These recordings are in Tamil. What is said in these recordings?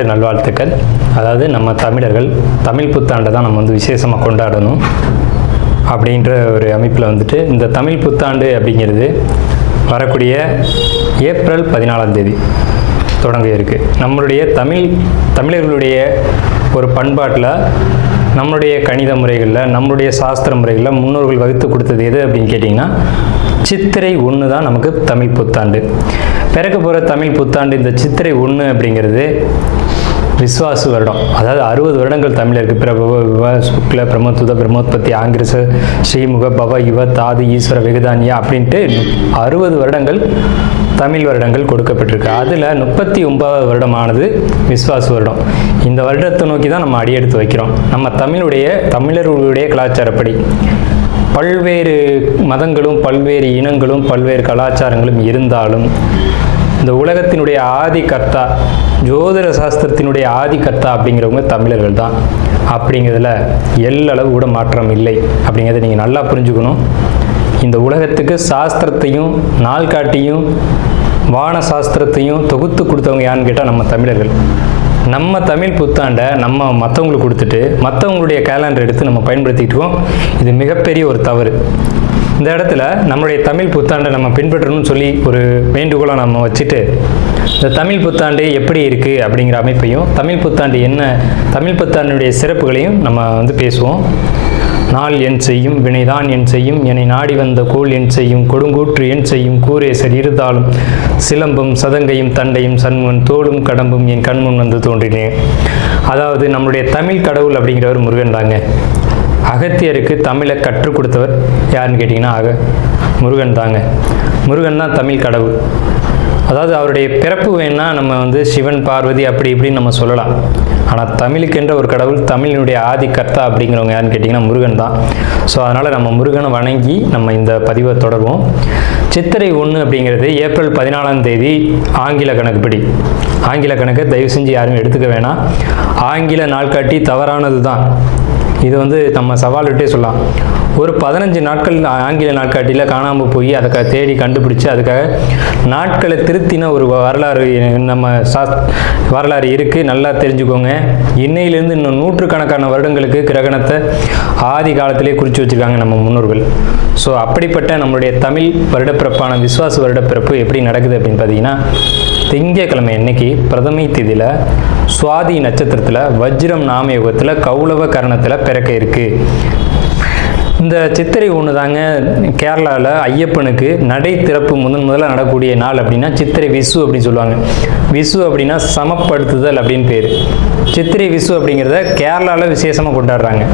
புத்தாண்டு நல்வாழ்த்துக்கள். அதாவது நம்ம தமிழர்கள் தமிழ் புத்தாண்டை தான் நம்ம வந்து விசேஷமாக கொண்டாடணும் அப்படின்ற ஒரு அமைப்பில் வந்துட்டு இந்த தமிழ் புத்தாண்டு அப்படிங்கிறது வரக்கூடிய ஏப்ரல் 14ஆம் தேதி தொடங்க இருக்குது. நம்மளுடைய தமிழர்களுடைய ஒரு பண்பாட்டில், நம்மளுடைய கணித முறைகளில், நம்மளுடைய சாஸ்திர முறைகளில் முன்னோர்கள் வகுத்து கொடுத்தது எது அப்படின்னு கேட்டிங்கன்னா சித்திரை 1 தான் நமக்கு தமிழ் புத்தாண்டு. பிறக்க போகிற தமிழ் புத்தாண்டு இந்த சித்திரை 1 அப்படிங்கிறது விஸ்வாசு வருடம். அதாவது 60 வருடங்கள் தமிழருக்கு பிரபவ விவ சுக்ல பிரமோத்துத பிரமோத்பத்தி ஆங்கிரச ஸ்ரீமுக பவ யுவ தாது ஈஸ்வர வெகுதானியா அப்படின்ட்டு 60 வருடங்கள் தமிழ் வருடங்கள் கொடுக்கப்பட்டிருக்கு. அதில் 39வது வருடமானது விஸ்வாசு வருடம். இந்த வருடத்தை நோக்கி தான் நம்ம அடியெடுத்து வைக்கிறோம். நம்ம தமிழர்களுடைய கலாச்சாரப்படி பல்வேறு மதங்களும் பல்வேறு இனங்களும் பல்வேறு கலாச்சாரங்களும் இருந்தாலும் இந்த உலகத்தினுடைய ஆதி கர்த்தா, ஜோதிட சாஸ்திரத்தினுடைய ஆதி கர்த்தா அப்படிங்கிறவங்க தமிழர்கள் தான். அப்படிங்கிறதுல எல்லளவு கூட மாற்றம் இல்லை. அப்படிங்கிறத நீங்கள் நல்லா புரிஞ்சுக்கணும். இந்த உலகத்துக்கு சாஸ்திரத்தையும் நாள்காட்டியும் வான சாஸ்திரத்தையும் தொகுத்து கொடுத்தவங்க யான்னு கேட்டால் நம்ம தமிழர்கள். நம்ம தமிழ் புத்தாண்டை நம்ம மற்றவங்களுக்கு கொடுத்துட்டு மற்றவங்களுடைய கேலண்டர் எடுத்து நம்ம பயன்படுத்திக்கிட்டு இருக்கோம். இது மிகப்பெரிய ஒரு தவறு. இந்த இடத்துல நம்மளுடைய தமிழ் புத்தாண்டை நம்ம பின்பற்றணும்னு சொல்லி ஒரு வேண்டுகோளை நம்ம வச்சுட்டு இந்த தமிழ் புத்தாண்டு எப்படி இருக்குது அப்படிங்கிற அமைப்பையும், தமிழ் புத்தாண்டு என்ன, தமிழ் புத்தாண்டுடைய சிறப்புகளையும் நம்ம வந்து பேசுவோம். நாள் என் செய்யும் வினைதான் என் செய்யும் என்னை நாடி வந்த கோள் என் செய்யும் கொடுங்கூற்று என் செய்யும் கூரேசர் இருந்தாலும் சிலம்பும் சதங்கையும் தண்டையும் சண்முன் தோளும் கடம்பும் என் கண்முன் வந்து தோன்றினேன். அதாவது நம்மளுடைய தமிழ் கடவுள் அப்படிங்கிறவர் முருகன் தாங்க. அகத்தியருக்கு தமிழை கற்றுக் கொடுத்தவர் யாருன்னு கேட்டிங்கன்னா முருகன் தாங்க. முருகன் தான் தமிழ் கடவுள். அதாவது அவருடைய பிறப்பு வேணா நம்ம வந்து சிவன் பார்வதி அப்படி இப்படின்னு நம்ம சொல்லலாம். ஆனால் தமிழுக்கென்ற ஒரு கடவுள், தமிழினுடைய ஆதி கர்த்தா அப்படிங்கிறவங்க யாருன்னு கேட்டிங்கன்னா முருகன் தான். ஸோ அதனால் நம்ம முருகனை வணங்கி நம்ம இந்த பதிவை தொடர்வோம். சித்திரை 1 அப்படிங்கிறது ஏப்ரல் 14ஆம் தேதி ஆங்கில கணக்குப்படி. ஆங்கில கணக்கை தயவு செஞ்சு யாரும் எடுத்துக்க வேணாம். ஆங்கில நாள்காட்டி தவறானது தான். இது வந்து நம்ம சவால் விட்டே சொல்லலாம். ஒரு 15 நாட்கள் ஆங்கில நாட்காட்டியில் காணாமல் போய் அதை தேடி கண்டுபிடிச்சி அதுக்காக நாட்களை திருத்தின ஒரு வரலாறு நம்ம வரலாறு இருக்குது. நல்லா தெரிஞ்சுக்கோங்க. இன்னையிலேருந்து இன்னும் நூற்றுக்கணக்கான வருடங்களுக்கு கிரகணத்தை ஆதி காலத்திலே குறித்து வச்சுருக்காங்க நம்ம முன்னோர்கள். ஸோ அப்படிப்பட்ட நம்மளுடைய தமிழ் வருடப்பிறப்பான விஸ்வாச வருடப்பிறப்பு எப்படி நடக்குது அப்படின்னு பார்த்தீங்கன்னா, திங்கட்கிழமை அன்னைக்கு பிரதமை திதியில் சுவாதி நட்சத்திரத்தில் வஜ்ரம் நாமயோகத்தில் கௌளவ கரணத்தில் பிறக்க இருக்குது. இந்த சித்திரை 1 தாங்க கேரளாவில் ஐயப்பனுக்கு நடை திறப்பு முதல்ல நடக்கக்கூடிய நாள். அப்படின்னா சித்திரை விசு அப்படின்னு சொல்லுவாங்க. விசு அப்படின்னா சமப்படுத்துதல் அப்படின்னு பேர். சித்திரை விசு அப்படிங்கிறத கேரளாவில் விசேஷமாக கொண்டாடுறாங்க.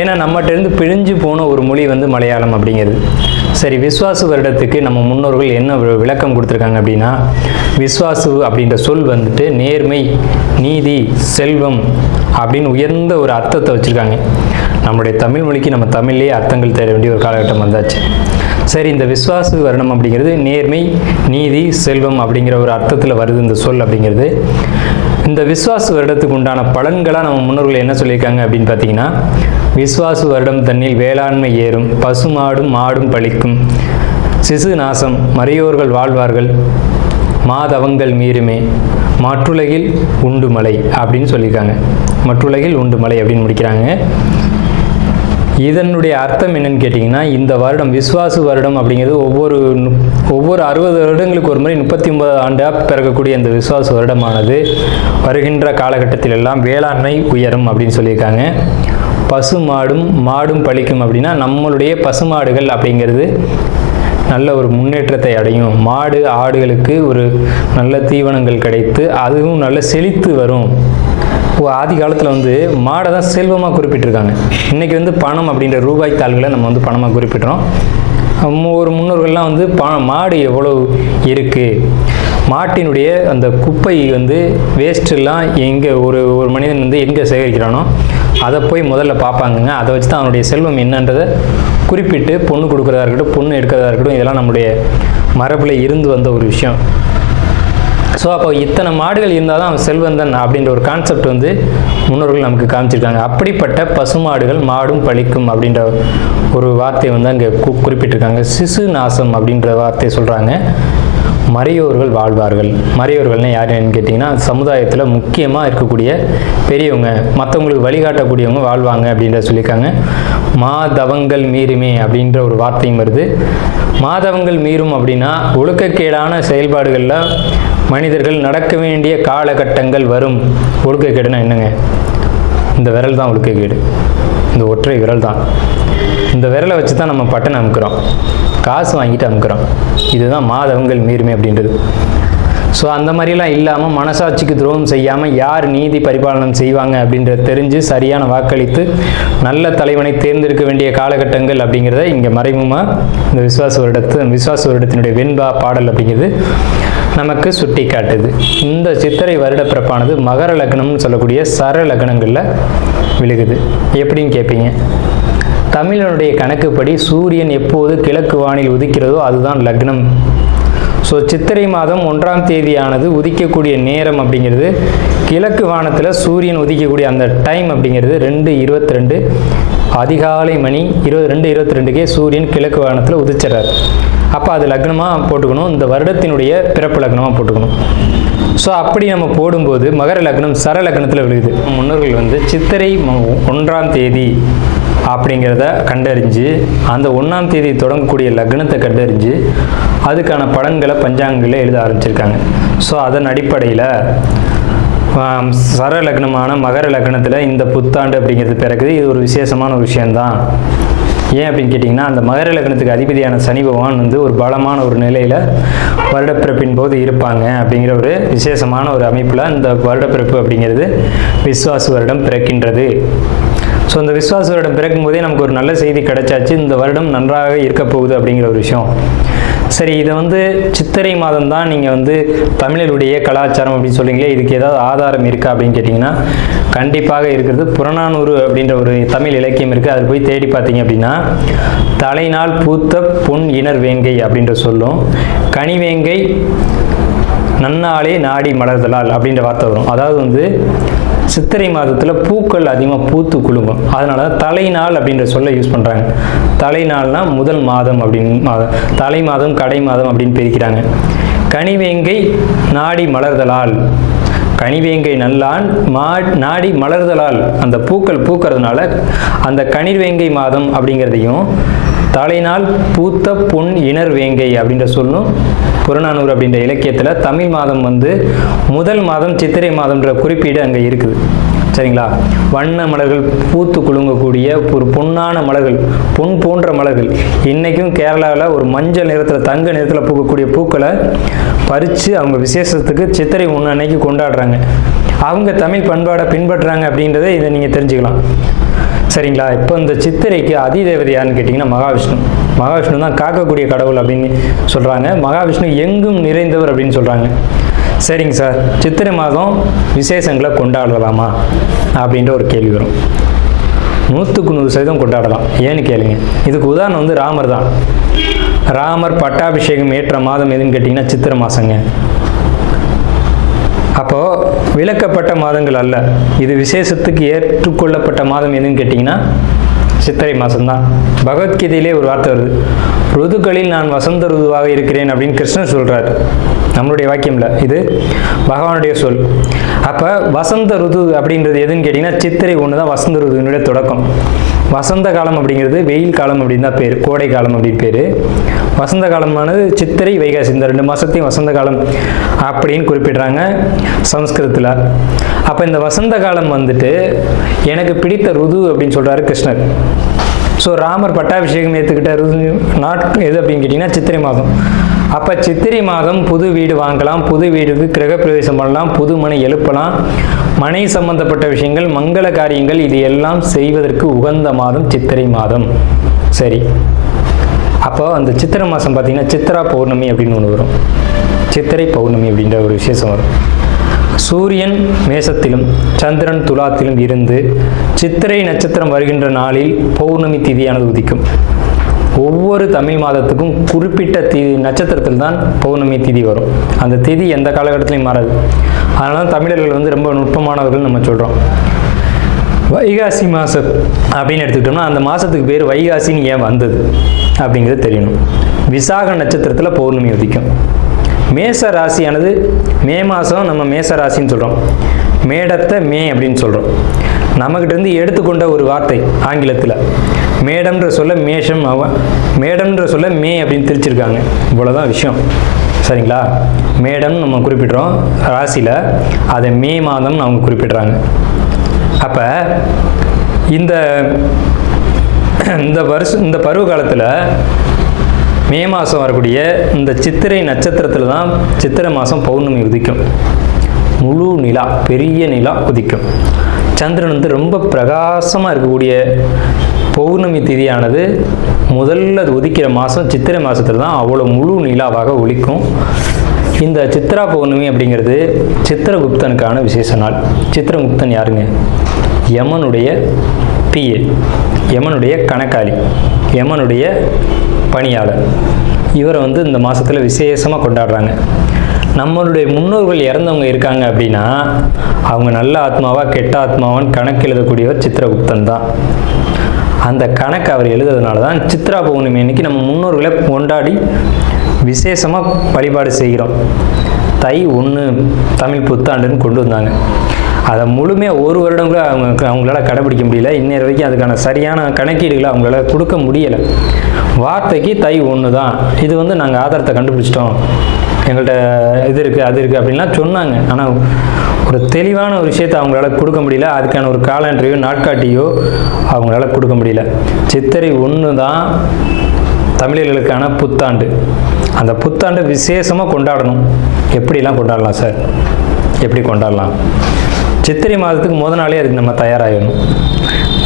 ஏன்னா நம்மகிட்டேருந்து பிழிஞ்சு போன ஒரு மொழி வந்து மலையாளம் அப்படிங்கிறது. சரி, விஸ்வாசு வருடத்துக்கு நம்ம முன்னோர்கள் என்ன விளக்கம் கொடுத்துருக்காங்க அப்படின்னா, விஸ்வாசு அப்படின்ற சொல் வந்துட்டு நேர்மை, நீதி, செல்வம் அப்படின்னு உயர்ந்த ஒரு அர்த்தத்தை வச்சுருக்காங்க. நம்மளுடைய தமிழ் மொழிக்கு நம்ம தமிழ்லேயே அர்த்தங்கள் தேட வேண்டிய ஒரு காலகட்டம் வந்தாச்சு. சரி, இந்த விஸ்வாசு வருடம் அப்படிங்கிறது நேர்மை, நீதி, செல்வம் அப்படிங்கிற ஒரு அர்த்தத்தில் வருது இந்த சொல் அப்படிங்கிறது. இந்த விஸ்வாசு வருடத்துக்கு உண்டான பலன்களாக நம்ம முன்னோர்கள் என்ன சொல்லியிருக்காங்க அப்படின்னு பார்த்தீங்கன்னா, விஸ்வாசு வருடம் தன்னில் வேளாண்மை ஏறும், பசுமாடும் மாடும் பழிக்கும், சிசு நாசம், மறையோர்கள் வாழ்வார்கள், மாதவங்கள் மீறுமே, மற்றுலகில் உண்டு மலை அப்படின்னு சொல்லியிருக்காங்க. மற்றுலகில் உண்டு மலை அப்படின்னு முடிக்கிறாங்க. இதனுடைய அர்த்தம் என்னன்னு கேட்டிங்கன்னா, இந்த வருடம் விஸ்வாசு வருடம் அப்படிங்கிறது ஒவ்வொரு 60 வருடங்களுக்கு ஒரு முறை 39 ஆண்டாக பிறக்கக்கூடிய இந்த விஸ்வாசு வருடமானது வருகின்ற காலகட்டத்தில் எல்லாம் வேளாண்மை உயரும் அப்படின்னு சொல்லியிருக்காங்க. பசுமாடும் மாடும் பழிக்கும் அப்படின்னா நம்மளுடைய பசுமாடுகள் அப்படிங்கிறது நல்ல ஒரு முன்னேற்றத்தை அடையும். மாடு ஆடுகளுக்கு ஒரு நல்ல தீவனங்கள் கிடைத்து அதுவும் நல்ல செழித்து வரும். ஆதி காலத்தில் வந்து மாடை தான் செல்வமாக குறிப்பிட்டிருக்காங்க. இன்றைக்கி வந்து பணம் அப்படின்ற ரூபாய் தாள்களை நம்ம வந்து பணமாக குறிப்பிட்றோம். ஒரு முன்னோர்கள்லாம் வந்து மாடு எவ்வளோ இருக்குது, மாட்டினுடைய அந்த குப்பை வந்து வேஸ்ட்டெல்லாம் எங்கே ஒரு மனிதன் வந்து எங்கே சேகரிக்கிறானோ அதை போய் முதல்ல பார்ப்பாங்கங்க. அதை வச்சு தான் அவனுடைய செல்வம் என்னன்றதை குறிப்பிட்டு பொண்ணு கொடுக்குறதா இருக்கட்டும், பொண்ணு எடுக்கிறதா இருக்கட்டும், இதெல்லாம் நம்முடைய மரபில் இருந்து வந்த ஒரு விஷயம். ஸோ அப்போ இத்தனை மாடுகள் இருந்தால் தான் அவன் செல்வந்தன் அப்படின்ற ஒரு கான்செப்ட் வந்து முன்னோர்கள் நமக்கு காமிச்சிருக்காங்க. அப்படிப்பட்ட பசுமாடுகள் மாடும் பழிக்கும் அப்படின்ற ஒரு வார்த்தையை வந்து அங்கே குறிப்பிட்டிருக்காங்க. சிசு நாசம் அப்படின்ற வார்த்தையை சொல்கிறாங்க. மறையோர்கள் வாழ்வார்கள். மறையோர்கள்னால் யாருன்னு கேட்டிங்கன்னா சமுதாயத்தில் முக்கியமாக இருக்கக்கூடிய பெரியவங்க, மற்றவங்களுக்கு வழிகாட்டக்கூடியவங்க வாழ்வாங்க அப்படின்றத சொல்லியிருக்காங்க. மாதவங்கள் மீறுமே அப்படின்ற ஒரு வார்த்தையும் வருது. மாதவங்கள் மீறும் அப்படின்னா ஒழுக்கக்கேடான செயல்பாடுகளில் மனிதர்கள் நடக்க வேண்டிய காலகட்டங்கள் வரும். ஒழுக்கக்கேடுனா என்னங்க? இந்த விரல் தான் ஒழுக்கக்கேடு, இந்த ஒற்றை விரல் தான். இந்த விரலை வச்சு தான் நம்ம பட்டன் அமுக்கிறோம், காசு வாங்கிட்டு அமுக்கிறோம். இதுதான் மாதவங்கள் மீறுமே அப்படின்றது. ஸோ அந்த மாதிரிலாம் இல்லாமல் மனசாட்சிக்கு துரோகம் செய்யாமல் யார் நீதி பரிபாலனம் செய்வாங்க அப்படின்றத தெரிஞ்சு சரியான வாக்களித்து நல்ல தலைவனை தேர்ந்தெடுக்க வேண்டிய காலகட்டங்கள் அப்படிங்கிறத இங்கே மறைமுகமாக இந்த விசுவாச வருடத்தினுடைய வெண்பா பாடல் அப்படிங்கிறது நமக்கு சுட்டி காட்டுது. இந்த சித்திரை வருட பிறப்பானது மகர லக்னம்னு சொல்லக்கூடிய சர லக்னங்களில் விழுகுது. எப்படின்னு கேட்பீங்க? தமிழனுடைய கணக்குப்படி சூரியன் எப்போது கிழக்கு வானில் உதிக்கிறதோ அதுதான் லக்னம். ஸோ சித்திரை மாதம் 1ஆம் தேதியானது உதிக்கக்கூடிய நேரம் அப்படிங்கிறது கிழக்கு வானத்தில் சூரியன் உதிக்கக்கூடிய அந்த டைம் அப்படிங்கிறது 2:22 அதிகாலை மணி 2:22க்கே சூரியன் கிழக்கு வானத்தில் உதிச்சிடறார். அப்போ அது லக்னமாக போட்டுக்கணும், இந்த வருடத்தினுடைய பிறப்பு லக்னமாக போட்டுக்கணும். ஸோ அப்படி நம்ம போடும்போது மகர லக்னம் சர லக்னத்தில் விழுகுது. முன்னோர்கள் சித்திரை 1ஆம் தேதி அப்படிங்கிறத கண்டறிஞ்சு அந்த 1ஆம் தேதி தொடங்கக்கூடிய லக்னத்தை கண்டறிஞ்சு அதுக்கான பலன்களை பஞ்சாங்கங்களில் எழுத ஆரம்பிச்சிருக்காங்க. ஸோ அதன் அடிப்படையில் சர லக்னமான மகர லக்னத்தில் இந்த புத்தாண்டு அப்படிங்கிறது பிறகுது. இது ஒரு விசேஷமான ஒரு விஷயந்தான். ஏன் அப்படின்னு கேட்டிங்கன்னா, அந்த மகர லக்னத்துக்கு அதிபதியான சனி பகவான் ஒரு பலமான ஒரு நிலையில் வருடப்பிறப்பின் போது இருப்பாங்க அப்படிங்கிற ஒரு விசேஷமான ஒரு அமைப்பில் இந்த வருடப்பிறப்பு அப்படிங்கிறது விஸ்வாச வருடம் பிறக்கின்றது. ஸோ இந்த விஸ்வாச வருடம் பிறக்கும் போதே நமக்கு ஒரு நல்ல செய்தி கிடைச்சாச்சு, இந்த வருடம் நன்றாக இருக்க போகுது அப்படிங்கிற ஒரு விஷயம். சரி, இதை சித்திரை மாதம் தான் நீங்கள் தமிழருடைய கலாச்சாரம் அப்படின்னு சொல்லிங்களே, இதுக்கு ஏதாவது ஆதாரம் இருக்கா அப்படின்னு கேட்டிங்கன்னா கண்டிப்பாக இருக்கிறது. புறநானூறு அப்படின்ற ஒரு தமிழ் இலக்கியம் இருக்குது. அதில் போய் தேடி பார்த்தீங்க அப்படின்னா தலைநாள் பூத்த பொன் இனர் வேங்கை அப்படின்ற சொல்லும், கனிவேங்கை நன்னாளே நாடி மலர்தலால் அப்படின்ற வார்த்தை வரும். அதாவது சித்திரை மாதத்தில் பூக்கள் அதிகமாக பூத்து குலுங்கும். அதனால தான் தலைநாள் அப்படின்ற சொல்ல யூஸ் பண்ணுறாங்க. தலைநாள்னா முதல் மாதம் அப்படின்னு, தலை மாதம் கடை மாதம் அப்படின்னு பிரிக்கிறாங்க. கனிவேங்கை நாடி மலர்தலால், கனிவேங்கை நல்லான் நாடி மலர்தலால், அந்த பூக்கள் பூக்கிறதுனால அந்த கனிவேங்கை மாதம் அப்படிங்கிறதையும் தலைநாள் பூத்த பொன் இனர் வேங்கை அப்படின்ற சொல்லும் புறநானூறு அப்படின்ற இலக்கியத்தில் தமிழ் மாதம் முதல் மாதம் சித்திரை மாதம்ன்ற குறிப்பீடு அங்கே இருக்குது. சரிங்களா? வண்ண மலர்கள் பூத்து குலுங்கக்கூடிய ஒரு பொன்னான மலர்கள், பொன் போன்ற மலர்கள். இன்றைக்கும் கேரளாவில் ஒரு மஞ்சள் நிறத்தில் தங்க நிறத்தில் பூக்கக்கூடிய பூக்களை பறித்து அவங்க விசேஷத்துக்கு சித்திரை 1 அன்னைக்கு கொண்டாடுறாங்க. அவங்க தமிழ் பண்பாடை பின்பற்றுறாங்க அப்படின்றத இதை நீங்கள் தெரிஞ்சுக்கலாம். சரிங்களா? இப்போ இந்த சித்திரைக்கு அதிதேவதை யாருன்னு கேட்டிங்கன்னா மகாவிஷ்ணு. மகாவிஷ்ணு தான் காக்கக்கூடிய கடவுள் அப்படின்னு சொல்கிறாங்க. மகாவிஷ்ணு எங்கும் நிறைந்தவர் அப்படின்னு சொல்கிறாங்க. சரிங்க சார், சித்திரை மாதம் விசேஷங்களை கொண்டாடலாமா அப்படின்ற ஒரு கேள்வி வரும். 100% கொண்டாடலாம். ஏன்னு கேளுங்க. இதுக்கு உதாரணம் ராமர் தான். ராமர் பட்டாபிஷேகம் ஏற்ற மாதம் எதுன்னு கேட்டிங்கன்னா சித்திரை மாதங்க. அப்போது விலக்கப்பட்ட மாதங்கள் அல்ல, இது விசேஷத்துக்கு ஏற்றுக்கொள்ளப்பட்ட மாதம் எதுன்னு கேட்டிங்கன்னா சித்திரை மாதம்தான். பகவத்கீதையிலே ஒரு வார்த்தை வருது, ருதுக்களில் நான் வசந்த ருதுவாக இருக்கிறேன் அப்படின்னு கிருஷ்ணன் சொல்கிறார். நம்மளுடைய வாக்கியம் இல்லை, இது பகவானுடைய சொல். அப்போ வசந்த ருது அப்படின்றது எதுன்னு கேட்டிங்கன்னா சித்திரை 1 தான் வசந்த ருதுவினுடைய தொடக்கம். வசந்த காலம் அப்படிங்கிறது வெயில் காலம் அப்படின்னு தான் பேர், கோடை காலம் அப்படின்னு பேர். வசந்த காலமானது சித்திரை வைகாசி, இந்த 2 மாதத்தையும் வசந்த காலம் அப்படின்னு குறிப்பிடுறாங்க சமஸ்கிருதத்தில். அப்போ இந்த வசந்த காலம் எனக்கு பிடித்த ருது அப்படின்னு சொல்கிறாரு கிருஷ்ணர். ஸோ ராமர் பட்டாபிஷேகம் ஏற்றுக்கிட்ட ருது எது அப்படின்னு கேட்டிங்கன்னா சித்திரை மாதம். அப்போ சித்திரை மாதம் புது வீடு வாங்கலாம், புது வீடுக்கு கிரகப்பிரவேசம் பண்ணலாம், புது மனை எழுப்பலாம், மனை சம்பந்தப்பட்ட விஷயங்கள், மங்கள காரியங்கள், இது எல்லாம் செய்வதற்கு உகந்த மாதம் சித்திரை மாதம். சரி, அப்போ அந்த சித்திரை மாதம் பார்த்திங்கன்னா சித்திரா பௌர்ணமி அப்படின்னு ஒன்று வரும். சித்திரை பௌர்ணமி அப்படின்ற ஒரு விசேஷம் வரும். சூரியன் மேசத்திலும் சந்திரன் துலாத்திலும் இருந்து சித்திரை நட்சத்திரம் வருகின்ற நாளில் பௌர்ணமி திதியானது உதிக்கும். ஒவ்வொரு தமிழ் மாதத்துக்கும் குறிப்பிட்ட நட்சத்திரத்தில் தான் பௌர்ணமி திதி வரும். அந்த திதி எந்த காலகட்டத்திலையும் மாறாது. அதனால தான் தமிழர்கள் ரொம்ப நுட்பமானவர்கள் நம்ம சொல்கிறோம். வைகாசி மாதம் அப்படின்னு எடுத்துக்கிட்டோம்னா அந்த மாதத்துக்கு பேர் வைகாசின்னு ஏன் வந்தது அப்படிங்கிறது தெரியணும். விசாக நட்சத்திரத்தில் பௌர்ணமி உதிக்கும். மேச ராசியானது மே மாதம் நம்ம மேச ராசின்னு சொல்கிறோம், மேடத்தை மே அப்படின்னு சொல்கிறோம். நம்மக்கிட்டேருந்து எடுத்துக்கொண்ட ஒரு வார்த்தை ஆங்கிலத்தில். மேடம்ன்ற சொல்ல மேஷம், மேடம்ன்ற சொல்ல மே அப்படின்னு திரிச்சிருக்காங்க. இவ்வளோதான் விஷயம், சரிங்களா? மேடம் நம்ம குறிப்பிட்றோம் ராசியில், அதை மே மாதம்னு அவங்க குறிப்பிட்றாங்க. அப்போ இந்த பருவ காலத்தில் மே மாதம் வரக்கூடிய இந்த சித்திரை நட்சத்திரத்தில் தான் சித்திரை மாதம் பௌர்ணமி உதிக்கும். முழு நிலா, பெரிய நிலா உதிக்கும். சந்திரன் வந்து ரொம்ப பிரகாசமாக இருக்கக்கூடிய பௌர்ணமி திதியானது முதல்ல உதிக்கிற மாதம் சித்திரை மாதத்தில் தான் அவ்வளோ முழு நிலாவாக ஒலிக்கும். இந்த சித்ரா பௌர்ணமி அப்படிங்கிறது சித்திரகுப்தனுக்கான விசேஷ நாள். சித்திரகுப்தன் யாருங்க? யமனுடைய பிஏ, யமனுடைய கணக்காளி, யமனுடைய பணியாளர். இவரை வந்து இந்த மாதத்தில் விசேஷமாக கொண்டாடுறாங்க. நம்மளுடைய முன்னோர்கள் இறந்தவங்க இருக்காங்க அப்படின்னா அவங்க நல்ல ஆத்மாவா கெட்ட ஆத்மாவான்னு கணக்கு எழுதக்கூடியவர் சித்திரகுப்தன் தான். அந்த கணக்கு அவர் எழுதுறதுனால தான் சித்ரா பௌர்ணமி அன்னைக்கு நம்ம முன்னோர்களை கொண்டாடி விசேஷமாக வழிபாடு செய்கிறோம். தை 1 தமிழ் புத்தாண்டுன்னு கொண்டு வந்தாங்க. அதை முழுமையாக ஒரு வருடம் கூட அவங்களால கடைபிடிக்க முடியல. இன்னொரு வரைக்கும் அதுக்கான சரியான கணக்கீடுகளை அவங்களால கொடுக்க முடியலை. வார்த்தைக்கு தை 1 தான், இது வந்து நாங்கள் ஆதாரத்தை கண்டுபிடிச்சிட்டோம், எங்கள்கிட்ட இது இருக்குது அது இருக்குது அப்படின்லாம் சொன்னாங்க. ஆனால் ஒரு தெளிவான ஒரு விஷயத்தை அவங்களால கொடுக்க முடியல. அதுக்கான ஒரு காலண்டரையோ நாட்காட்டியோ அவங்களால கொடுக்க முடியல. சித்திரை 1 தான் தமிழர்களுக்கான புத்தாண்டு. அந்த புத்தாண்டை விசேஷமாக கொண்டாடணும். எப்படிலாம் கொண்டாடலாம் சார்? எப்படி கொண்டாடலாம்? சித்திரை மாதத்துக்கு முத நாளே அதுக்கு நம்ம தயாராகணும்.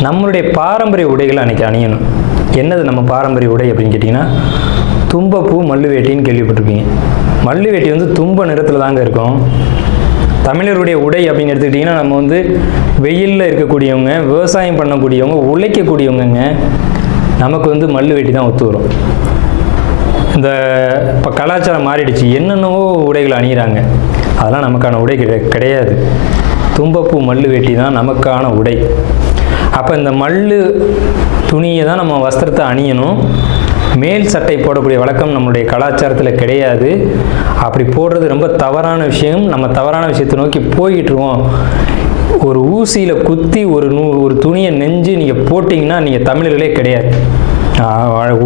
நம்மளுடைய பாரம்பரிய உடைகளை அன்றைக்கி அணியணும். என்னது நம்ம பாரம்பரிய உடை அப்படின்னு கேட்டிங்கன்னா, தும்பப்பூ மல்லு வேட்டின்னு கேள்விப்பட்டிருப்பீங்க. மல்லு வேட்டி வந்து தும்ப நிறத்தில் தாங்க இருக்கும். தமிழருடைய உடை அப்படின்னு எடுத்துக்கிட்டிங்கன்னா, நம்ம வந்து வெயிலில் இருக்கக்கூடியவங்க, விவசாயம் பண்ணக்கூடியவங்க, உழைக்கக்கூடியவங்க, நமக்கு வந்து மல்லு வேட்டி தான் ஒத்து வரும். இந்த இப்போ கலாச்சாரம் மாறிடுச்சு, என்னென்னவோ உடைகள் அணிகிறாங்க. அதெல்லாம் நமக்கான உடை கிடையாது. தும்பப்பூ மல்லு வேட்டி தான் நமக்கான உடை. அப்போ இந்த மல்லு துணியை தான் நம்ம வஸ்திரத்தை அணியணும். மேல் சட்டை போடக்கூடிய வழக்கம் நம்மளுடைய கலாச்சாரத்தில் கிடையாது. அப்படி போடுறது ரொம்ப தவறான விஷயம். நம்ம தவறான விஷயத்தை நோக்கி போய்கிட்டு இருக்கோம். ஒரு ஊசியில் குத்தி ஒரு துணியை நெஞ்சு நீங்கள் போட்டிங்கன்னா நீங்கள் தமிழர்களே கிடையாது.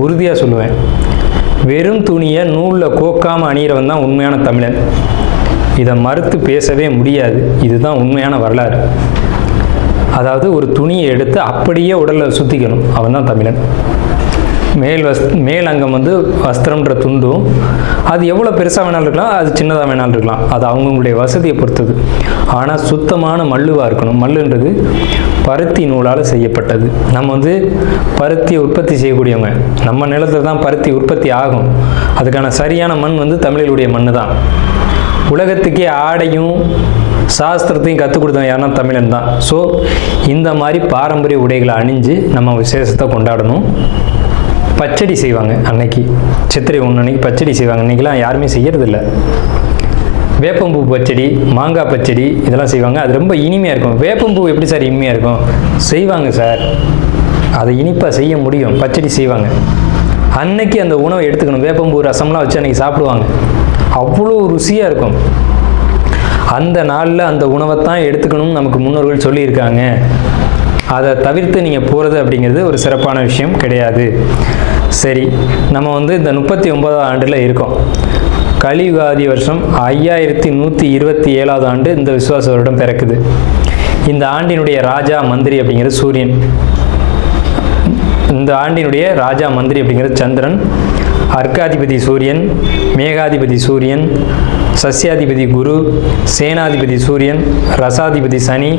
உறுதியாக சொல்லுவேன். வெறும் துணியை நூலில் கோக்காமல் அணிகிறவன் தான் உண்மையான தமிழன். இதை மறுத்து பேசவே முடியாது. இதுதான் உண்மையான வரலாறு. அதாவது ஒரு துணியை எடுத்து அப்படியே உடலில் சுற்றிக்கணும், அவன் தான் தமிழன். மேல் அங்கம் வந்து வஸ்திரம்ன்ற துண்டும், அது எவ்வளோ பெருசாக வேணாலும் இருக்கலாம், அது சின்னதாக வேணாலும் இருக்கலாம். அது அவங்களுடைய வசதியை பொறுத்தது. ஆனால் சுத்தமான மல்லுவாக இருக்கணும். மல்லுன்றது பருத்தி நூலால் செய்யப்பட்டது. நம்ம வந்து பருத்தியை உற்பத்தி செய்யக்கூடியவங்க. நம்ம நிலத்தில் தான் பருத்தி உற்பத்தி ஆகும். அதுக்கான சரியான மண் வந்து தமிழர்களுடைய மண் தான். உலகத்துக்கே ஆடையும் சாஸ்திரத்தையும் கற்றுக் கொடுத்தவங்க யாருன்னா தமிழன் தான். ஸோ இந்த மாதிரி பாரம்பரிய உடைகளை அணிஞ்சு நம்ம விசேஷத்தை கொண்டாடணும். பச்சடி செய்வாங்க அன்னைக்கு, சித்திரை 1 அன்னைக்கு பச்சடி செய்வாங்க. இன்றைக்கெலாம் யாருமே செய்யறதில்ல. வேப்பம்பூ பச்சடி, மாங்காய் பச்சடி இதெல்லாம் செய்வாங்க. அது ரொம்ப இனிமையாக இருக்கும். வேப்பம்பூ எப்படி சார் இனிமையாக இருக்கும்? செய்வாங்க சார், அதை இனிப்பாக செய்ய முடியும். பச்சடி செய்வாங்க. அன்னைக்கு அந்த உணவை எடுத்துக்கணும். வேப்பம்பூ ரசம்லாம் வச்சு அன்றைக்கி சாப்பிடுவாங்க. அவ்வளோ ருசியாக இருக்கும். அந்த நாளில் அந்த உணவை தான் எடுத்துக்கணும்னு நமக்கு முன்னோர்கள் சொல்லியிருக்காங்க. அதை தவிர்த்து நீங்கள் போகிறது அப்படிங்கிறது ஒரு சிறப்பான விஷயம் கிடையாது. சரி, நம்ம வந்து இந்த 39ஆம் ஆண்டில் இருக்கோம். கலியுகாதி வருஷம் 5127ஆவது ஆண்டு இந்த விசுவாச வருடம் பிறக்குது. இந்த ஆண்டினுடைய ராஜா மந்திரி அப்படிங்கிறது சூரியன். இந்த ஆண்டினுடைய ராஜா மந்திரி அப்படிங்கிறது சந்திரன். அர்க்காதிபதி சூரியன், மேகாதிபதி சூரியன், சஸ்யாதிபதி குரு, சேனாதிபதி சூரியன், ரசாதிபதி சனி.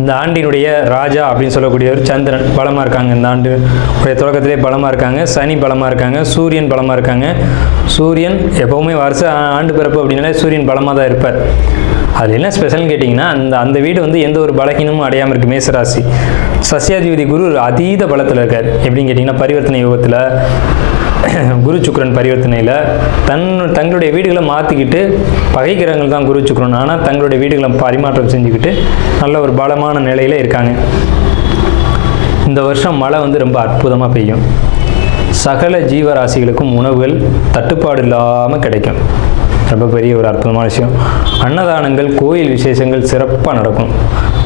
இந்த ஆண்டினுடைய ராஜா அப்படின்னு சொல்லக்கூடியவர் சந்திரன் பலமாக இருக்காங்க. இந்த ஆண்டு உடைய தொடக்கத்திலே பலமாக இருக்காங்க. சனி பலமாக இருக்காங்க. சூரியன் பலமாக இருக்காங்க. சூரியன் எப்போவுமே வருஷ ஆண்டு பிறப்பு அப்படின்னாலே சூரியன் பலமாக தான் இருப்பார். அது என்ன ஸ்பெஷல்னு கேட்டிங்கன்னா, அந்த வீடு வந்து எந்த ஒரு பலகீனமும் அடையாமல் இருக்குது. மேசராசி. சஸ்யாதிபதி குரு அதீத பலத்தில் இருக்கார். எப்படின்னு கேட்டிங்கன்னா, பரிவர்த்தனை யோகத்தில் குரு சுக்கிரன் பரிவர்த்தனையில் தங்களுடைய வீடுகளை மாற்றிக்கிட்டு, பகை கிரகங்கள் தான் குரு சுக்கிரன், ஆனால் தங்களுடைய வீடுகளை பரிமாற்றம் செஞ்சுக்கிட்டு நல்ல ஒரு பலமான நிலையில் இருக்காங்க. இந்த வருஷம் மழை வந்து ரொம்ப அற்புதமாக பெய்யும். சகல ஜீவராசிகளுக்கும் உணவுகள் தட்டுப்பாடு இல்லாமல் கிடைக்கும். ரொம்ப பெரிய ஒரு அற்புதமான விஷயம். அன்னதானங்கள், கோயில் விசேஷங்கள் சிறப்பாக நடக்கும்.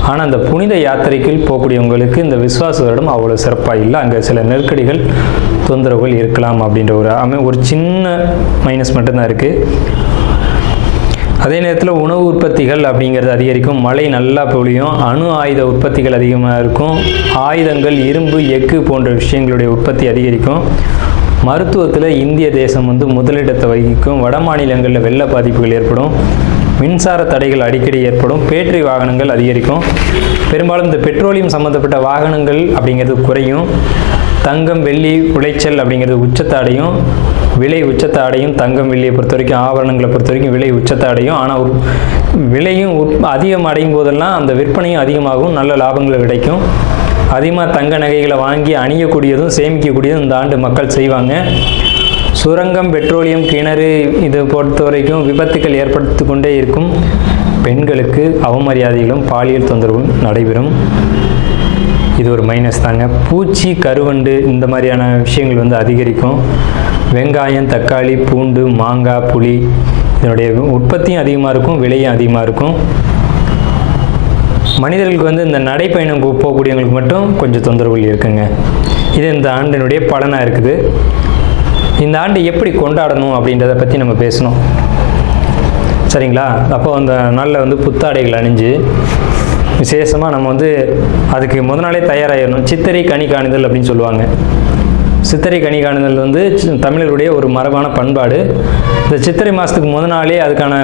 ஆனால் அந்த புனித யாத்திரைக்கு போகக்கூடியவங்களுக்கு இந்த விஸ்வாச வருடம் அவ்வளோ சிறப்பாக இல்லை. அங்கே சில நெருக்கடிகள், தொந்தரவுகள் இருக்கலாம் அப்படின்ற ஒரு சின்ன மைனஸ் மட்டும்தான் இருக்குது. அதே நேரத்தில் உணவு உற்பத்திகள் அப்படிங்கிறது அதிகரிக்கும். மழை நல்லா பொழியும். அணு ஆயுத உற்பத்திகள் அதிகமாக இருக்கும். ஆயுதங்கள், இரும்பு, எஃகு போன்ற விஷயங்களுடைய உற்பத்தி அதிகரிக்கும். மருத்துவத்தில் இந்திய தேசம் முதலிடத்தை வகிக்கும். வட மாநிலங்களில் வெள்ள பாதிப்புகள் ஏற்படும். மின்சார தடைகள் அடிக்கடி ஏற்படும். பேட்டரி வாகனங்கள் அதிகரிக்கும். பெரும்பாலும் இந்த பெட்ரோலியம் சம்மந்தப்பட்ட வாகனங்கள் அப்படிங்கிறது குறையும். தங்கம், வெள்ளி உளைச்சல் அப்படிங்கிறது உச்சத்தை அடையும். விலை உச்சத்தை அடையும். தங்கம், வெள்ளியை பொறுத்த வரைக்கும், ஆபரணங்களை பொறுத்த வரைக்கும் விலை உச்சத்தை அடையும். ஆனால் விலையும் அதிகம் அடையும் போதெல்லாம் அந்த விற்பனையும் அதிகமாகும். நல்ல லாபங்கள் கிடைக்கும். அதிகமாக தங்க நகைகளை வாங்கி அணியக்கூடியதும் சேமிக்கக்கூடியதும் இந்த ஆண்டு மக்கள் செய்வாங்க. சுரங்கம், பெட்ரோலியம், கிணறு இதை பொறுத்த வரைக்கும் விபத்துக்கள் ஏற்படுத்தி கொண்டே இருக்கும். பெண்களுக்கு அவமரியாதைகளும் பாலியல் தொந்தரவும் நடைபெறும். இது ஒரு மைனஸ் தாங்க. பூச்சி, கருவண்டு இந்த மாதிரியான விஷயங்கள் அதிகரிக்கும். வெங்காயம், தக்காளி, பூண்டு, மாங்காய், புளி இதனுடைய உற்பத்தியும் அதிகமாக இருக்கும். விலையும் அதிகமாக இருக்கும். மனிதர்களுக்கு இந்த நடைப்பயணம் போகக்கூடியவங்களுக்கு மட்டும் கொஞ்சம் தொந்தரவுகள் இருக்குங்க. இது இந்த ஆண்டினுடைய பலனாக இருக்குது. இந்த ஆண்டு எப்படி கொண்டாடணும் அப்படின்றத பற்றி நம்ம பேசணும், சரிங்களா? அப்போ அந்த நாளில் புத்தாடைகள் அணிஞ்சு விசேஷமாக நம்ம அதுக்கு முத நாளே தயாராகிடணும். சித்திரை கனி காணுதல் அப்படின்னு சொல்லுவாங்க. சித்திரை கனி காணுதல் தமிழருடைய ஒரு மரபான பண்பாடு. இந்த சித்திரை மாதத்துக்கு முத நாளே அதுக்கான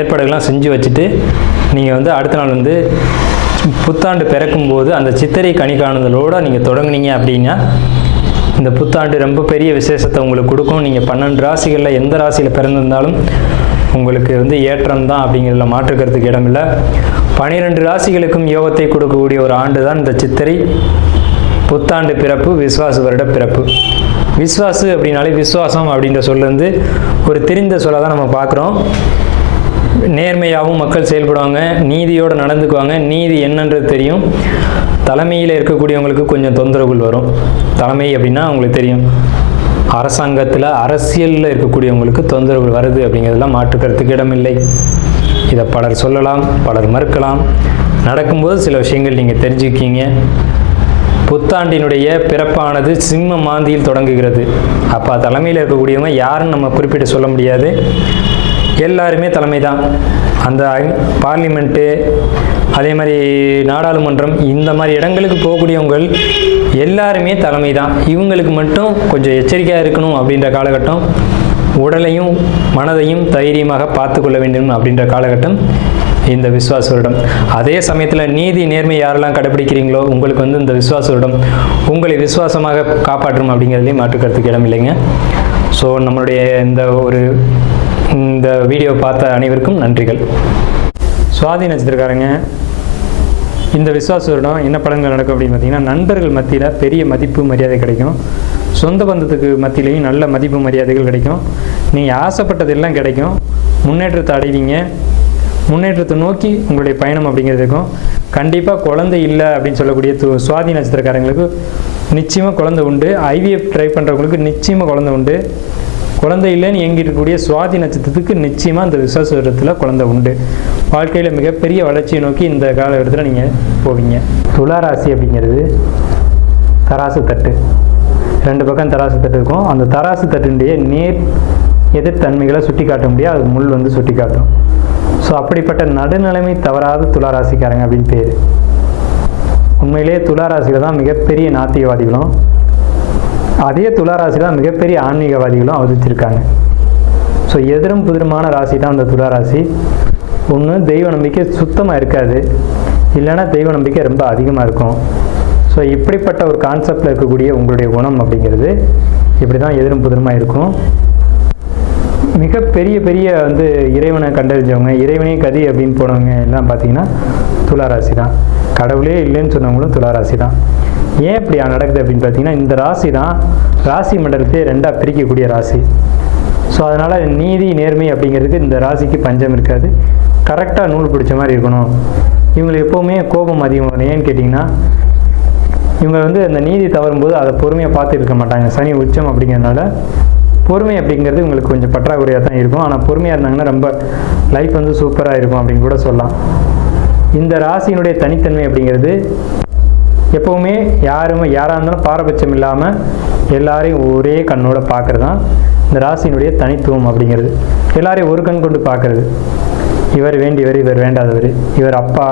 ஏற்பாடுகள்லாம் செஞ்சு வச்சுட்டு நீங்கள் அடுத்த நாள் புத்தாண்டு பிறக்கும்போது அந்த சித்திரை கனி காணுதலோடு நீங்கள் தொடங்குனீங்க அப்படின்னா இந்த புத்தாண்டு ரொம்ப பெரிய விசேஷத்தை உங்களுக்கு கொடுக்கும். நீங்கள் 12 ராசிகளில் எந்த ராசியில் பிறந்திருந்தாலும் உங்களுக்கு ஏற்றம் தான் அப்படிங்கிறதுல மாற்றுக்கிறதுக்கு இடமில்லை. 12 ராசிகளுக்கும் யோகத்தை கொடுக்கக்கூடிய ஒரு ஆண்டு தான் இந்த சித்திரை புத்தாண்டு பிறப்பு, விஸ்வாச வருட பிறப்பு. விஸ்வாசு அப்படின்னாலே விஸ்வாசம் அப்படின்ற சொல்ல ஒரு தெரிந்த சொல்ல தான் நம்ம பார்க்குறோம். நேர்மையாகவும் மக்கள் செயல்படுவாங்க, நீதியோடு நடந்துக்குவாங்க. நீதி என்னன்றது தெரியும். தலைமையில் இருக்கக்கூடியவங்களுக்கு கொஞ்சம் தொந்தரவுகள் வரும். தலைமை அப்படின்னா உங்களுக்கு தெரியும், அரசாங்கத்தில் அரசியலில் இருக்கக்கூடியவங்களுக்கு தொந்தரவுகள் வருது அப்படிங்கிறதெல்லாம் மாற்றுக்கிறதுக்கு இடமில்லை. இதை பலர் சொல்லலாம், பலர் மறுக்கலாம். நடக்கும்போது சில விஷயங்கள் நீங்கள் தெரிஞ்சுக்கிங்க. புத்தாண்டினுடைய பிறப்பானது சிம்ம மாந்தியில் தொடங்குகிறது. அப்போ தலைமையில் இருக்கக்கூடியவங்க யாருன்னு நம்ம குறிப்பிட்டு சொல்ல முடியாது. எல்லாருமே தலைமை தான். அந்த பார்லிமெண்ட்டு, அதே மாதிரி நாடாளுமன்றம், இந்த மாதிரி இடங்களுக்கு போகக்கூடியவங்க எல்லாருமே தலைமை தான். இவங்களுக்கு மட்டும் கொஞ்சம் எச்சரிக்கையாக இருக்கணும் அப்படின்ற காலகட்டம். உடலையும் மனதையும் தைரியமாக பார்த்து கொள்ள வேண்டும் அப்படின்ற காலகட்டம் இந்த விஸ்வாச வருடம். அதே சமயத்தில் நீதி, நேர்மை யாரெல்லாம் கடைபிடிக்கிறீங்களோ உங்களுக்கு இந்த விஸ்வாச வருடம் உங்களை விசுவாசமாக காப்பாற்றும் அப்படிங்கிறதுலையும் மாற்றுக்கிறதுக்கு இடம் இல்லைங்க. ஸோ நம்மளுடைய இந்த வீடியோ பார்த்த அனைவருக்கும் நன்றிகள். சுவாதி நட்சத்திரக்காரங்க, இந்த விஸ்வாச வருடம் என்ன பலன்கள் நடக்கும் அப்படின்னு பார்த்தீங்கன்னா, நண்பர்கள் மத்தியில் பெரிய மதிப்பு மரியாதை கிடைக்கும். சொந்த பந்தத்துக்கு மத்தியிலையும் நல்ல மதிப்பு மரியாதைகள் கிடைக்கும். நீங்கள் ஆசைப்பட்டதெல்லாம் கிடைக்கும். முன்னேற்றத்தை அடைவீங்க. முன்னேற்றத்தை நோக்கி உங்களுடைய பயணம் அப்படிங்கிறது இருக்கும். கண்டிப்பாக குழந்தை இல்லை அப்படின்னு சொல்லக்கூடிய சுவாதி நட்சத்திரக்காரங்களுக்கு நிச்சயமாக குழந்தை உண்டு. IVF ட்ரை பண்ணுறவங்களுக்கு நிச்சயமாக குழந்தை உண்டு. குழந்தை இல்லைன்னு எங்கிருக்கக்கூடிய சுவாதி நட்சத்திரத்துக்கு நிச்சயமாக இந்த விஸ்வாச வருடத்தில் குழந்தை உண்டு. வாழ்க்கையில் மிகப்பெரிய வளர்ச்சியை நோக்கி இந்த காலகட்டத்தில் நீங்கள் போவீங்க. துளாராசி அப்படிங்கிறது தராசு தட்டு. 2 பக்கம் தராசு தட்டு இருக்கும். அந்த தராசு தட்டுடைய நேர் எதிர்த்தன்மைகளை சுட்டி காட்ட முடியாது. அது முள் சுட்டி காட்டும். ஸோ அப்படிப்பட்ட நடுநிலைமை தவறாத துளாராசிக்காரங்க அப்படின்னு பேர். உண்மையிலே துளாராசியில் தான் மிகப்பெரிய நாத்திகவாதிகளும், அதே துளாராசியில் தான் மிகப்பெரிய ஆன்மீகவாதிகளும் அவதரிச்சிருக்காங்க. ஸோ எதிரும் புதிருமான ராசி தான் அந்த துளாராசி. ஒன்று தெய்வ நம்பிக்கை சுத்தமாக இருக்காது, இல்லைன்னா தெய்வ நம்பிக்கை ரொம்ப அதிகமாக இருக்கும். ஸோ இப்படிப்பட்ட ஒரு கான்செப்டில் இருக்கக்கூடிய உங்களுடைய குணம் அப்படிங்கிறது இப்படி தான் எதிரும் புதிருமாக இருக்கும். மிகப்பெரிய பெரிய இறைவனை கண்டறிஞ்சவங்க, இறைவனே கதி அப்படின்னு போனவங்க எல்லாம் பார்த்தீங்கன்னா துளாராசி தான். கடவுளே இல்லைன்னு சொன்னவங்களும் துளாராசி தான். ஏன் இப்படி நடக்குது அப்படின்னு பார்த்தீங்கன்னா, இந்த ராசி தான் ராசி மண்டலத்தையே 2ஆக பிரிக்கக்கூடிய ராசி. ஸோ அதனால் நீதி, நேர்மை அப்படிங்கிறதுக்கு இந்த ராசிக்கு பஞ்சம் இருக்காது. கரெக்டாக நூல் பிடிச்ச மாதிரி இருக்கணும். இவங்களுக்கு எப்போவுமே கோபம் அதிகம் வரும். ஏன்னு கேட்டிங்கன்னா, இவங்க வந்து அந்த நீதி தவறும்போது அதை பொறுமையாக பார்த்து இருக்க மாட்டாங்க. சனி உச்சம் அப்படிங்கிறதுனால பொறுமை அப்படிங்கிறது உங்களுக்கு கொஞ்சம் பற்றாக்குறையாக தான் இருக்கும். ஆனால் பொறுமையாக இருந்தாங்கன்னா ரொம்ப லைஃப் வந்து சூப்பராக இருக்கும் அப்படின்னு கூட சொல்லலாம். இந்த ராசியினுடைய தனித்தன்மை அப்படிங்கிறது எப்போவுமே யாராக இருந்தாலும் பாரபட்சம் இல்லாமல் எல்லாரையும் ஒரே கண்ணோட பார்க்குறது தான் இந்த ராசியினுடைய தனித்துவம் அப்படிங்கிறது. எல்லாரையும் ஒரு கண் கொண்டு பார்க்குறது. இவர் வேண்டியவர், இவர் வேண்டாதவர், இவர் அப்பா,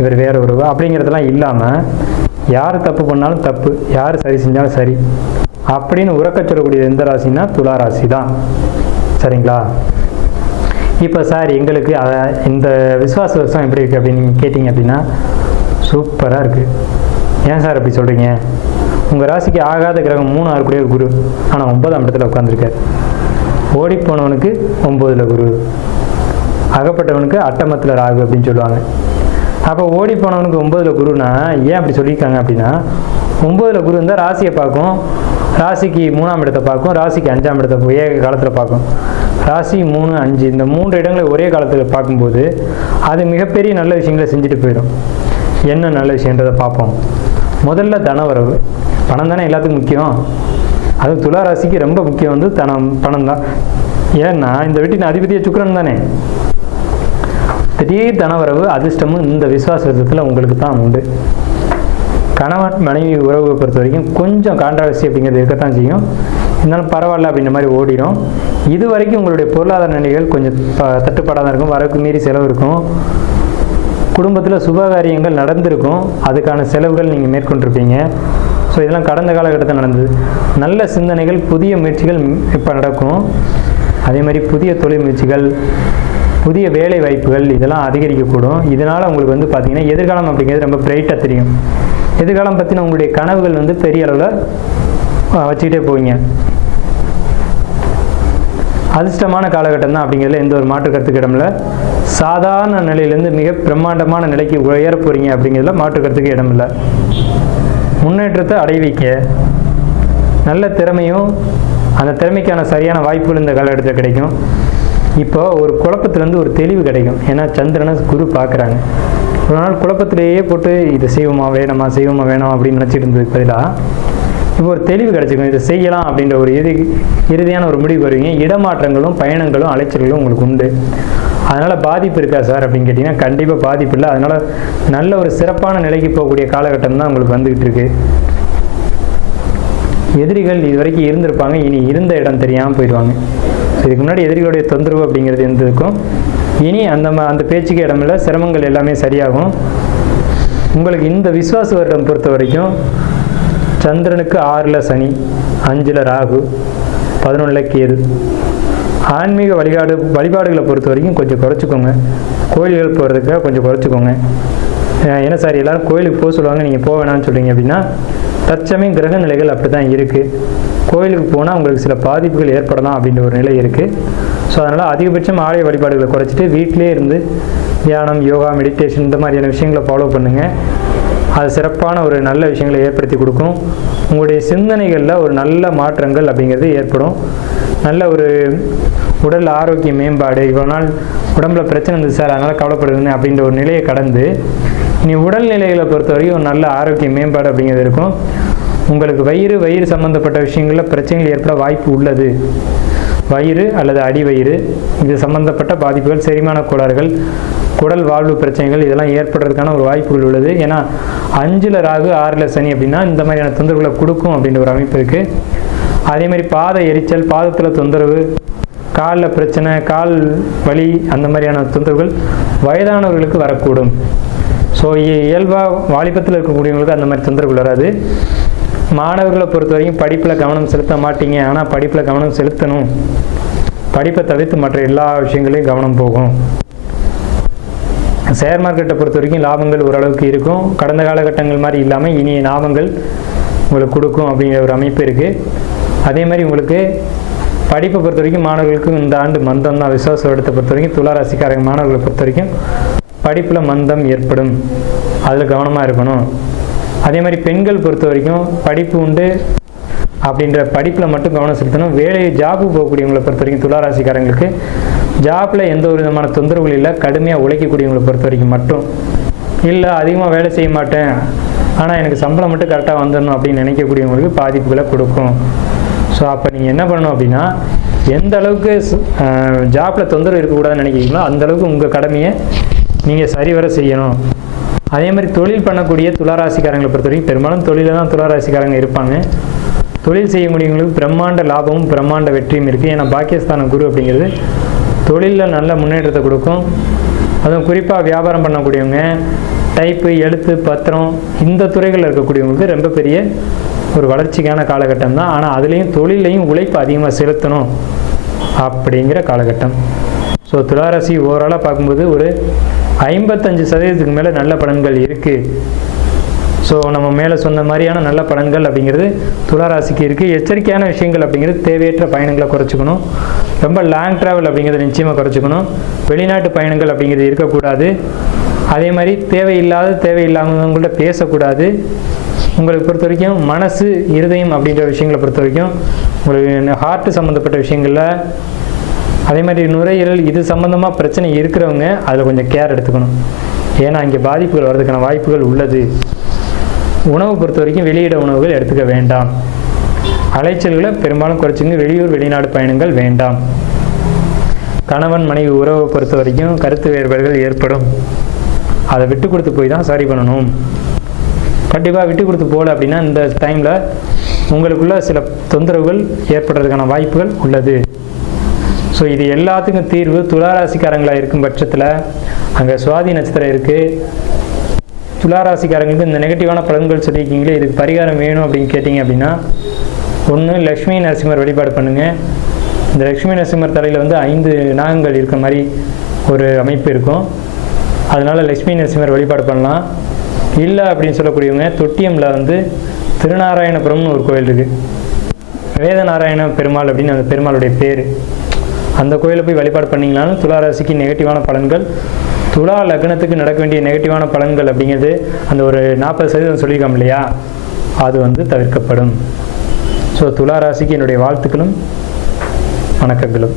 இவர் வேற ஒருவர் அப்படிங்கிறதெல்லாம் இல்லாமல் யார் தப்பு பண்ணாலும் தப்பு, யார் சரி செஞ்சாலும் சரி அப்படின்னு உறக்க சொல்லக்கூடியது எந்த ராசின்னா துலா ராசி தான். சரிங்களா? இப்போ சார் எங்களுக்கு இந்த விசுவாச வருஷம் எப்படி இருக்குது அப்படின்னு நீங்கள் கேட்டிங்க அப்படின்னா சூப்பராக இருக்குது. ஏன் சார் அப்படி சொல்கிறீங்க? உங்கள் ராசிக்கு ஆகாத கிரகம் 3 ஆறுக்குடைய குரு, ஆனால் 9ஆம் இடத்துல உட்காந்துருக்கார். ஓடிப்போனவனுக்கு 9ல் குரு, அகப்பட்டவனுக்கு அட்டமத்தில் ராகு அப்படின்னு சொல்லுவாங்க. அப்போ ஓடிப்போனவனுக்கு 9ல் குருனா ஏன் அப்படி சொல்லியிருக்காங்க அப்படின்னா 9ல் குரு இருந்தால் ராசியை பார்க்கும், ராசிக்கு 3ஆம் இடத்தை பார்க்கும், ராசிக்கு 5ஆம் இடத்தை ஒரே காலத்தில் பார்க்கும். ராசி 3, 5 இந்த 3 இடங்களை ஒரே காலத்தில் பார்க்கும்போது அது மிகப்பெரிய நல்ல விஷயங்களை செஞ்சுட்டு போயிடும். என்ன நல்ல விஷயன்றதை பார்ப்போம். முதல்ல தனவரவு. பணம் தானே எல்லாத்துக்கும் முக்கியம். அது துலா ராசிக்கு ரொம்ப முக்கியம் வந்து பணம் தான். ஏன்னா இந்த வீட்டின் அதிபதிய சுக்கிரன் தானே. திடீர் தனவரவு அதிர்ஷ்டமும் இந்த விசுவாசத்தில் உங்களுக்கு தான் உண்டு. கணவன் மனைவி உறவை பொறுத்த வரைக்கும் கொஞ்சம் கான்ட்ராவர்சி அப்படிங்கிறது இருக்கத்தான் செய்யும். இருந்தாலும் பரவாயில்ல அப்படின்ற மாதிரி ஓடிடும். இது வரைக்கும் உங்களுடைய பொருளாதார நிலைகள் கொஞ்சம் தட்டுப்பாடாக தான் இருக்கும். வரவுக்கு மீறி செலவு இருக்கும். குடும்பத்தில் சுபகாரியங்கள் நடந்திருக்கும், அதுக்கான செலவுகள் நீங்கள் மேற்கொண்டிருப்பீங்க. ஸோ இதெல்லாம் கடந்த காலகட்டத்தில் நடந்தது. நல்ல சிந்தனைகள், புதிய முயற்சிகள் இப்போ நடக்கும். அதே மாதிரி புதிய தொழில் முயற்சிகள், புதிய வேலை வாய்ப்புகள் இதெல்லாம் அதிகரிக்கக்கூடும். இதனால் உங்களுக்கு வந்து பார்த்திங்கன்னா எதிர்காலம் அப்படிங்கிறது ரொம்ப பிரைட்டாக தெரியும். எதிர்காலம் பற்றின உங்களுடைய கனவுகள் வந்து பெரிய அளவில் வச்சுக்கிட்டே போவீங்க. அதிர்ஷ்டமான காலகட்டம் தான் அப்படிங்கிறதுல எந்த ஒரு மாற்று கருத்துக்கு இடமில்ல. சாதாரண நிலையிலேருந்து மிக பிரம்மாண்டமான நிலைக்கு உயர போகிறீங்க அப்படிங்கிறதுல மாற்று கருத்துக்கு இடமில்லை. முன்னேற்றத்தை அடைவிக்க நல்ல திறமையும் அந்த திறமைக்கான சரியான வாய்ப்புகள் இந்த காலகட்டத்தில் கிடைக்கும். இப்போ ஒரு குழப்பத்திலேருந்து ஒரு தெளிவு கிடைக்கும். ஏன்னா சந்திரனை குரு பார்க்குறாங்க. ஒரு நாள் குழப்பத்திலேயே போட்டு இதை செய்வோமா வேணாமா வேணாம் அப்படின்னு நினச்சிட்டு இருந்ததுக்கு பதிலாக இப்போ ஒரு தெளிவு கிடைச்சிக்கும். இதை செய்யலாம் அப்படின்ற ஒரு இறுதியான ஒரு முடிவு வருவீங்க. இடமாற்றங்களும் பயணங்களும் அலைச்சல்களும் உங்களுக்கு உண்டு. அதனால் பாதிப்பு இருக்கா சார் அப்படின்னு கேட்டிங்கன்னா கண்டிப்பாக பாதிப்பு இல்லை. அதனால் நல்ல ஒரு சிறப்பான நிலைக்கு போகக்கூடிய காலகட்டம் தான் உங்களுக்கு வந்துக்கிட்டு இருக்கு. எதிரிகள் இது வரைக்கும் இருந்திருப்பாங்க, இனி இருந்த இடம் தெரியாமல் போயிடுவாங்க. இதுக்கு முன்னாடி எதிரிகளுடைய தொந்தரவு அப்படிங்கிறது இருந்திருக்கும். இனி அந்த பேச்சுக்கு இடமில்லை. சிரமங்கள் எல்லாமே சரியாகும். உங்களுக்கு இந்த விசுவாச வருடம் பொறுத்த வரைக்கும் சந்திரனுக்கு 6ல் சனி, 5ல் ராகு, 11ல் கேது. ஆன்மீக வழிபாடுகளை பொறுத்த வரைக்கும் கொஞ்சம் குறைச்சிக்கோங்க. கோயில்கள் போகிறதுக்காக கொஞ்சம் குறைச்சிக்கோங்க. ஏன்னா சார் எல்லோரும் கோயிலுக்கு போக சொல்லுவாங்க, நீங்கள் போக வேணாம்னு சொல்கிறீங்க அப்படின்னா தற்சமயம் கிரக நிலைகள் அப்படி தான் இருக்குது. கோயிலுக்கு போனால் உங்களுக்கு சில பாதிப்புகள் ஏற்படலாம் அப்படின்ற ஒரு நிலை இருக்குது. ஸோ அதனால் அதிகபட்சம் ஆலய வழிபாடுகளை குறைச்சிட்டு வீட்டிலே இருந்து தியானம், யோகா, மெடிடேஷன் இந்த மாதிரியான விஷயங்களை ஃபாலோ பண்ணுங்கள். அது சிறப்பான ஒரு நல்ல விஷயங்களை ஏற்படுத்தி கொடுக்கும். உங்களுடைய சிந்தனைகளில் ஒரு நல்ல மாற்றங்கள் அப்படிங்கிறது ஏற்படும். நல்ல ஒரு உடல் ஆரோக்கிய மேம்பாடு. இவ்வளோ நாள் உடம்புல பிரச்சனை இருந்தது சார் அதனால் கவலைப்படுதுன்னு அப்படின்ற ஒரு நிலையை கடந்து இனி உடல்நிலைகளை பொறுத்த வரைக்கும் ஒரு நல்ல ஆரோக்கிய மேம்பாடு அப்படிங்கிறது இருக்கும். உங்களுக்கு வயிறு சம்மந்தப்பட்ட விஷயங்களில் பிரச்சனைகள் ஏற்பட வாய்ப்பு உள்ளது. வயிறு அல்லது அடிவயிறு இது சம்பந்தப்பட்ட பாதிப்புகள், செரிமான கோளாறுகள், குடல் வாழ்வு பிரச்சனைகள் இதெல்லாம் ஏற்படுறதுக்கான ஒரு வாய்ப்புகள் உள்ளது. ஏன்னா 5ல் ராகு 6ல் சனி அப்படின்னா இந்த மாதிரியான தொந்தரவுகளை கொடுக்கும் அப்படின்ற ஒரு அமைப்பு இருக்குது. அதே மாதிரி பாத எரிச்சல், பாதத்தில் தொந்தரவு, காலில் பிரச்சனை, கால் வலி அந்த மாதிரியான தொந்தரவுகள் வயதானவர்களுக்கு வரக்கூடும். ஸோ இயல்பாக வாலிபத்தில் இருக்கக்கூடியவங்களுக்கு அந்த மாதிரி தொந்தரவுகள் வராது. மாணவர்களை பொறுத்த வரைக்கும் படிப்பில் கவனம் செலுத்த மாட்டீங்க. ஆனால் படிப்பில் கவனம் செலுத்தணும். படிப்பை தவிர்த்து மற்ற எல்லா விஷயங்களையும் கவனம் போகும். ஷேர் மார்க்கெட்டை பொறுத்த வரைக்கும் லாபங்கள் ஓரளவுக்கு இருக்கும். கடந்த காலகட்டங்கள் மாதிரி இல்லாமல் இனிய லாபங்கள் உங்களுக்கு கொடுக்கும் அப்படிங்கிற ஒரு அமைப்பு இருக்குது. அதே மாதிரி உங்களுக்கு படிப்பை பொறுத்த வரைக்கும் மாணவர்களுக்கு இந்த ஆண்டு மந்தம் தான். விசுவாச வருடத்தை பொறுத்த வரைக்கும் துலா ராசிக்காரங்க மாணவர்களை பொறுத்த வரைக்கும் படிப்பில் மந்தம் ஏற்படும். அதில் கவனமாக இருக்கணும். அதே மாதிரி பெண்கள் பொறுத்த வரைக்கும் படிப்பு உண்டு அப்படின்ற படிப்பில் மட்டும் கவனம் செலுத்தணும். ஜாபு போகக்கூடியவங்களை பொறுத்த வரைக்கும் துலா ராசிக்காரங்களுக்கு ஜாப்பில் எந்த ஒரு விதமான தொந்தரவுகள் இல்லை. கடுமையாக உழைக்கக்கூடியவங்களை பொறுத்த வரைக்கும் மட்டும் இல்லை அதிகமாக வேலை செய்ய மாட்டேன் ஆனால் எனக்கு சம்பளம் மட்டும் கரெக்டாக வந்துடணும் அப்படின்னு நினைக்கக்கூடியவங்களுக்கு பாதிப்புகளை கொடுக்கும். ஸோ அப்போ நீங்கள் என்ன பண்ணணும் அப்படின்னா, எந்த அளவுக்கு ஜாப்பில் தொந்தரவு இருக்கக்கூடாதுன்னு நினைக்கிறீங்களோ அந்த அளவுக்கு உங்கள் கடமையை நீங்கள் சரிவர செய்யணும். அதே மாதிரி தொழில் பண்ணக்கூடிய துளாராசிக்காரங்களை பொறுத்த வரைக்கும் பெரும்பாலும் தொழிலில் தான் துளாராசிக்காரங்க இருப்பாங்க. தொழில் செய்யக்கூடியவங்களுக்கு பிரம்மாண்ட லாபமும் பிரம்மாண்ட வெற்றியும் இருக்குது. ஏன்னா பாக்கியஸ்தான குரு அப்படிங்கிறது தொழிலில் நல்ல முன்னேற்றத்தை கொடுக்கும். அதுவும் குறிப்பாக வியாபாரம் பண்ணக்கூடியவங்க, டைப்பு, எழுத்து, பத்திரம் இந்த துறைகளில் இருக்கக்கூடியவங்களுக்கு ரொம்ப பெரிய ஒரு வளர்ச்சிக்கான காலகட்டம் தான். ஆனால் அதுலேயும் தொழிலையும் உழைப்பு அதிகமாக செலுத்தணும் அப்படிங்கிற காலகட்டம். ஸோ துளாராசி ஓவராலாக பார்க்கும்போது ஒரு 55% மேலே நல்ல பலன்கள் இருக்குது. ஸோ நம்ம மேலே சொன்ன மாதிரியான நல்ல பலன்கள் அப்படிங்கிறது துளாராசிக்கு இருக்குது. எச்சரிக்கையான விஷயங்கள் அப்படிங்கிறது தேவையற்ற பயணங்களை குறைச்சிக்கணும். ரொம்ப லாங் ட்ராவல் அப்படிங்கிறத நிச்சயமாக குறைச்சிக்கணும். வெளிநாட்டு பயணங்கள் அப்படிங்கிறது இருக்கக்கூடாது. அதே மாதிரி தேவையில்லாதவங்கள்ட்ட பேசக்கூடாது. உங்களுக்கு பொறுத்த வரைக்கும் மனசு, இருதயம் அப்படின்ற விஷயங்களை பொறுத்த வரைக்கும் உங்களுக்கு ஹார்ட் சம்மந்தப்பட்ட விஷயங்களில், அதே மாதிரி நுரையீரல் இது சம்மந்தமாக பிரச்சனை இருக்கிறவங்க அதில் கொஞ்சம் கேர் எடுத்துக்கணும். ஏன்னா இங்கே பாதிப்புகள் வர்றதுக்கான வாய்ப்புகள் உள்ளது. உணவு பொறுத்த வரைக்கும் வெளியிட உணவுகள் எடுத்துக்க வேண்டாம். அலைச்சல்களை பெரும்பாலும் குறைச்சிங்க. வெளியூர் வெளிநாடு பயணங்கள் வேண்டாம். கணவன் மனைவி உறவை பொறுத்த வரைக்கும் கருத்து வேறுபாடுகள் ஏற்படும். அதை விட்டு கொடுத்து போய் தான் சரி பண்ணணும். கண்டிப்பாக விட்டு கொடுத்து போகல அப்படின்னா இந்த டைமில் உங்களுக்குள்ள சில தொந்தரவுகள் ஏற்படுறதுக்கான வாய்ப்புகள் உள்ளது. ஸோ இது எல்லாத்துக்கும் தீர்வு துளாராசிக்காரங்களாக இருக்கும் பட்சத்தில் அங்கே சுவாதி நட்சத்திரம் இருக்குது. துளாராசிக்காரங்களுக்கு இந்த நெகட்டிவான பலன்கள் சொல்லியிருக்கீங்களே, இதுக்கு பரிகாரம் வேணும் அப்படின்னு கேட்டிங்க அப்படின்னா, ஒன்று லக்ஷ்மி நரசிம்மர் வழிபாடு பண்ணுங்கள். இந்த லக்ஷ்மி நரசிம்மர் தலையில் 5 நாகங்கள் இருக்க மாதிரி ஒரு அமைப்பு இருக்கும். அதனால் லக்ஷ்மி நரசிம்மர் வழிபாடு பண்ணலாம். இல்லை அப்படின்னு சொல்லக்கூடியவங்க தொட்டியமில் திருநாராயணபுரம்னு ஒரு கோயில் இருக்குது. வேதநாராயண பெருமாள் அப்படின்னு அந்த பெருமாளுடைய பேர். அந்த கோயிலை போய் வழிபாடு பண்ணிங்கனாலும் துளாராசிக்கு நெகட்டிவான பலன்கள், துலா லக்னத்துக்கு நடக்க வேண்டிய நெகட்டிவான பலன்கள் அப்படிங்கிறது அந்த ஒரு 40% சொல்லியிருக்கோம் இல்லையா, அது தவிர்க்கப்படும். ஸோ துளாராசிக்கு என்னுடைய வாழ்த்துக்களும் வணக்கங்களும்.